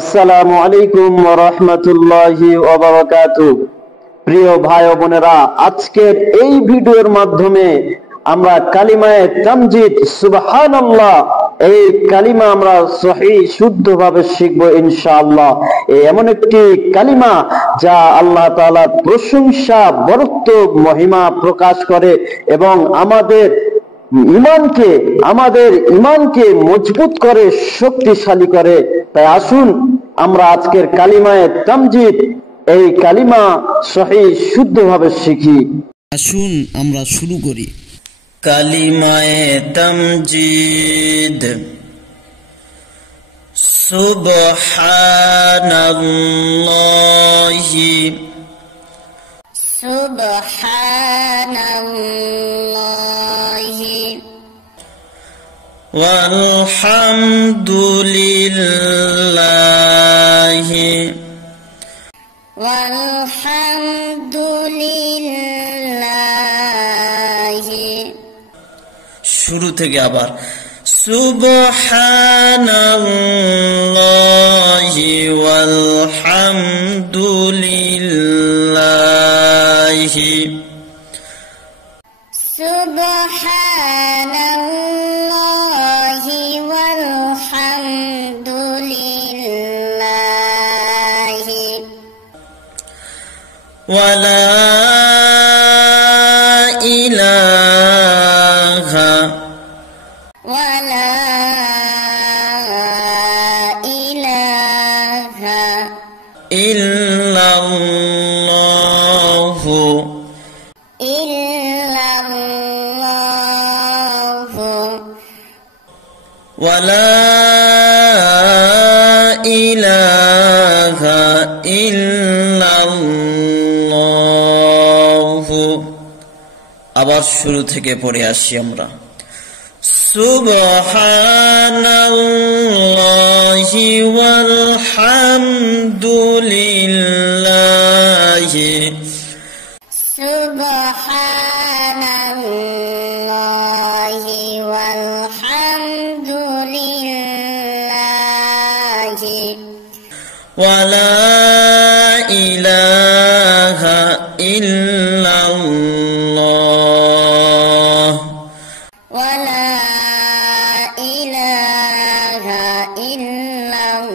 আসসালামু আলাইকুম ওয়া রাহমাতুল্লাহি ওয়া বারাকাতুহু। প্রিয় ভাই ও বোনেরা, আজকের এই ভিডিওর মাধ্যমে আমরা কালিমায়ে তামজিদ সুবহানাল্লাহ এই কালিমা আমরা সহিহ শুদ্ধভাবে শিখব ইনশাআল্লাহ। এমন একটি কালিমা যা আল্লাহ তাআলার প্রশংসা, বরত্ব, মহিমা প্রকাশ করে এবং আমাদের ইমানকে মজবুত করে, শক্তিশালী করে। তাই আসুন আমরা আজকের কালিমায়ে তামজিদ এই কালিমা সহিহ শুদ্ধভাবে শিখি। আসুন আমরা শুরু করি। কালিমায়ে তামজিদ। সুবহানাল্লাহি সুবহানাল্লাহি ওয়ালহামদুলিল্লাহি ওয়ালহামদুলিল্লাহি। শুরু থেকে আবার সুবহানাল্লাহি ওয়ালহামদুলিল্লাহি সুবহানাল্লাহি ওয়ালহামদুলিল্লাহি ওয়ালা ইলাহা ইল্লাল্লাহু ওয়ালা ইলাহা ইল্লাল্লাহু। আবার শুরু থেকে পড়ে আসি আমরা। সুবহানাল্লাহি ওয়ালহামদুলিল্লাহি সুবহানাল্লাহি ওয়ালহামদুলিল্লাহি ওয়ালা ইলাহা ইল্লাল্লাহ ওয়ালা ইলাহা ইল্লাল্লাহ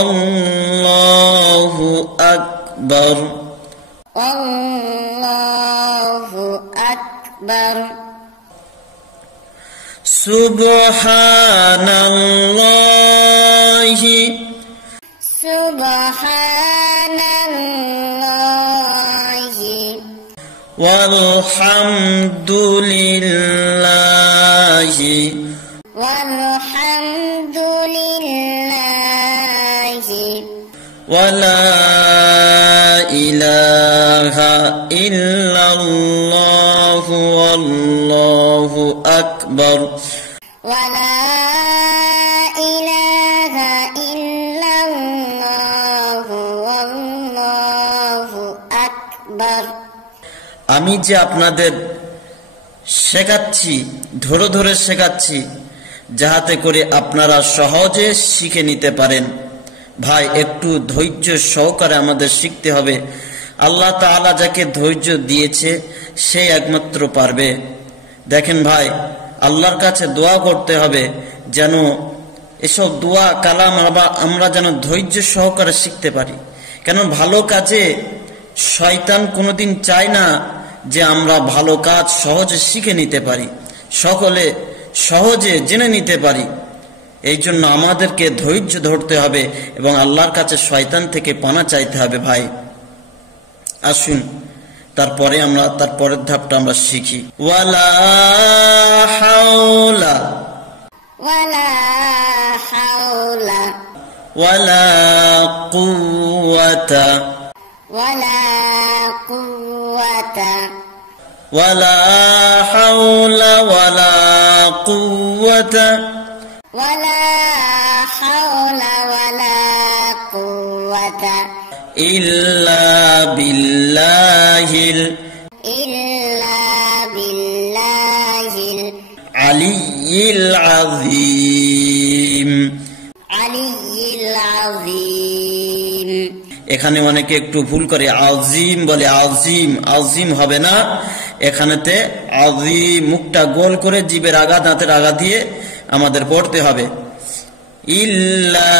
আল্লাহু আকবার আল্লাহু আকবার। সুবহানাল্লাহি সুবহানাল্লাহি ওয়ালহামদুলিল্লাহি ওয়ালহামদুলিল্লাহি ওয়ালা ইলাহা ইল্লাল্লাহু আল্লাহু আকবার ওয়ালা ইলাহা ইল্লাল্লাহু আল্লাহু আকবার। আমি যে আপনাদের শেখাচ্ছি, ধরে ধরে শেখাচ্ছি, যাহাতে করে আপনারা সহজে শিখে নিতে পারেন। ভাই, একটু ধৈর্য সহকারে আমাদের শিখতে হবে। আল্লাহ তাআলা যাকে ধৈর্য দিয়েছে সে একমাত্র পারবে। দেখেন ভাই, আল্লাহর কাছে দোয়া করতে হবে যেন এসব দোয়া কালাম আমরা যেন ধৈর্য সহকারে শিখতে পারি। কেন ভালো কাজে শয়তান কোনোদিন চায় না যে আমরা ভালো কাজ সহজে শিখে নিতে পারি, সকলে সহজে জেনে নিতে পারি। এই জন্য আমাদেরকে ধৈর্য ধরতে হবে এবং আল্লাহর কাছে শয়তান থেকে পানা চাইতে হবে। ভাই আসুন তারপরে আমরা তারপরের ধাপটা আমরা শিখি। ওয়ালা হাওলা ওয়ালা হাওলা ওয়ালা কুওয়াতা ওয়ালা কুওয়াতা ওয়ালা হাওলা ওয়ালা কুওয়াতা ওয়ালা হাওলা ওয়ালা কুওয়াতা ইল্লা বিল্লাহিল আলিয়্যিল আযীম। এখানে অনেকে একটু ভুল করে আজিম বলে, আজিম, আজিম হবে না, এখানেতে আজিম মুখটা গোল করে জিভের আগা দাঁতের আগা দিয়ে আমাদের পড়তে হবে। ইল্লা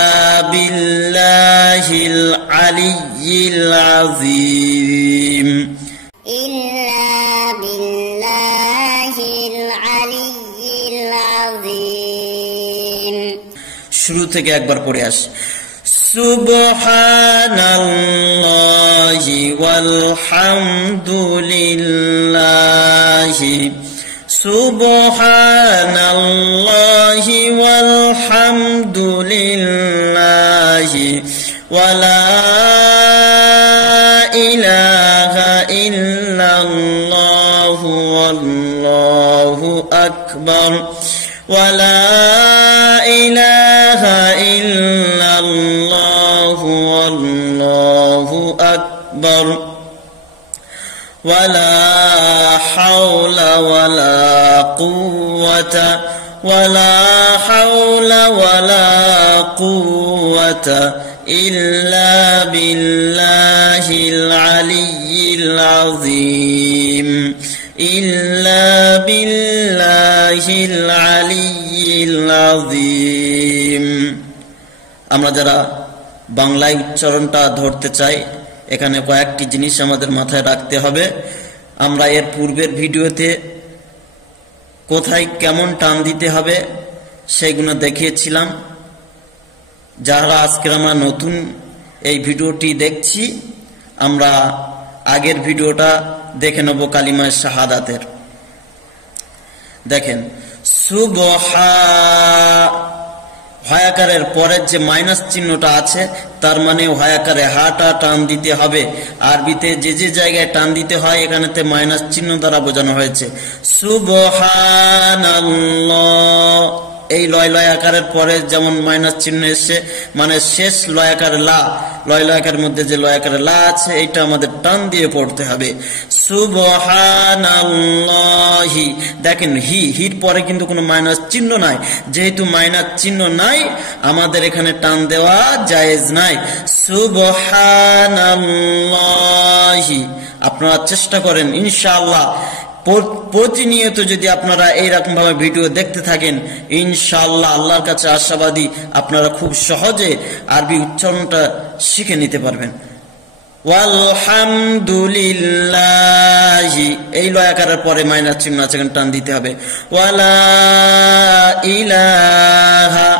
বিল্লাহিল আলিয়্যিল আযীম, ইল্লা বিল্লাহিল আলিয়্যিল আযীম। শুরু থেকে একবার পড়ে আসি। সুবহানাল্লাহি ওয়াল হামদুলিল্লাহি, সুবহানাল্লাহি ওয়াল হামদুলিল্লাহি ওয়ালা ইলাহা ইল্লাল্লাহু ওয়াল্লাহু আকবার, ওয়ালা ইলাহা ইল্লাল্লাহু ওয়াল্লাহু আকবার, ওয়ালা হাওলা ওয়ালা কুওয়াতা, ওয়ালা হাওলা ওয়ালা কুওয়াতা ইল্লা বিল্লাহিল আলিয়্যিল আযীম, ইল্লা বিল্লাহিল আলিয়্যিল আযীম। আমরা যারা বাংলায় উচ্চারণটা ধরতে চাই, এখানে কয়েকটি জিনিস আমাদের মাথায় রাখতে হবে। আমরা এর পূর্বের ভিডিওতে কোথায় কেমন টান দিতে হবে সেইগুলো দেখিয়েছিলাম। যারা আজকে আমরা নতুন এই ভিডিওটি দেখছি, আমরা আগের ভিডিওটা দেখে নেব কালিমায়ে শাহাদাতের। দেখেন, সুবহা, হয়াকারের পরের যে মাইনাস চিহ্নটা আছে তার মানে হয়াকারে হাটা টান দিতে হবে। আরবিতে যে যে জায়গায় টান দিতে হয় এখানেতে মাইনাস চিহ্ন দ্বারা বোঝানো হয়েছে। সুবহানাল্লাহ, এই লয় লয় আকারের পরে যেমন মাইনাস চিহ্ন এসছে, মানে শেষ লয় আকারের লা, লয় লয় আকারের মধ্যে যে লয় আকারের লা আছে এইটা আমাদের টান দিয়ে পড়তে হবে। সুবহানাল্লাহি, দেখেন হির পরে কিন্তু কোনো মাইনাস চিহ্ন নাই, যেহেতু মাইনাস চিহ্ন নাই আমাদের এখানে টান দেওয়া জায়েজ নাই। সুবহানাল্লাহি, আপনারা চেষ্টা করেন ইনশাআল্লাহ প্রতিনিয়ত যদি আপনারা এইরকম ভাবে ভিডিও দেখতে থাকেন, ইনশাআল্লাহ আল্লাহর কাছে আশাবাদী আপনারা খুব সহজে আরবি উচ্চারণটা শিখে নিতে পারবেন। ওয়াল হামদুলিল্লাহি, এই লয় আকারের পরে মাইনাস চিহ্ন আছে, এখানে টান দিতে হবে। ওয়ালা ইলাহা,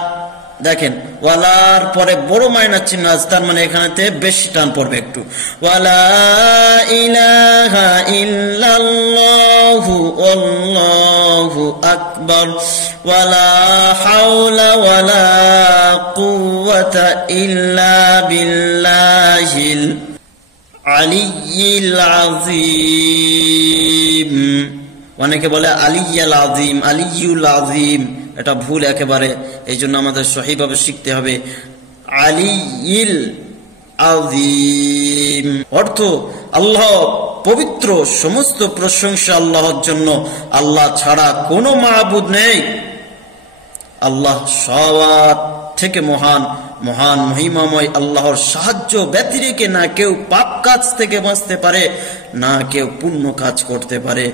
দেখেন ওয়ালার পরে বড় মাইনাস চিহ্ন আছে, তার মানে এখানেতে বেশি টান পড়বে একটু। ওয়ালা ইলাহা ইল্লাল্লাহু আল্লাহু আকবার, ওয়ালা হাওলা ওয়ালা কুওয়াতা ইল্লা বিল্লাহিল আলিয়্যিল আযীম। অনেকে বলে আলিয়্যুল আযীম, আলিয়্যুল আযীম, এটা ভুল একেবারে। এই জন্য আমাদের সহিভাবে শিখতে হবে আলিয়্যিল আযীম। অর্থ আল্লাহ পবিত্র, সমস্ত প্রশংসা আল্লাহর জন্য, আল্লাহ ছাড়া কোনো মাবুদ নেই। আল্লাহ সবার থেকে মহান, মহান মহিমাময়। আল্লাহর সাহায্য ব্যতিরেকে না কেউ পাপ কাজ থেকে বাঁচতে পারে, না কেউ পুণ্য কাজ করতে পারে।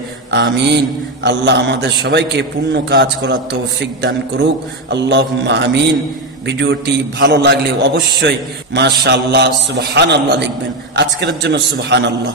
আমিন। আল্লাহ আমাদের সবাইকে পুণ্য কাজ করার তৌফিক দান করুক, আল্লাহুম্মা আমিন। ভিডিওটি ভালো লাগলে অবশ্যই মাশাআল্লাহ, সুবহানাল্লাহ লিখবেন। আজকের জন্য সুবহানাল্লাহ।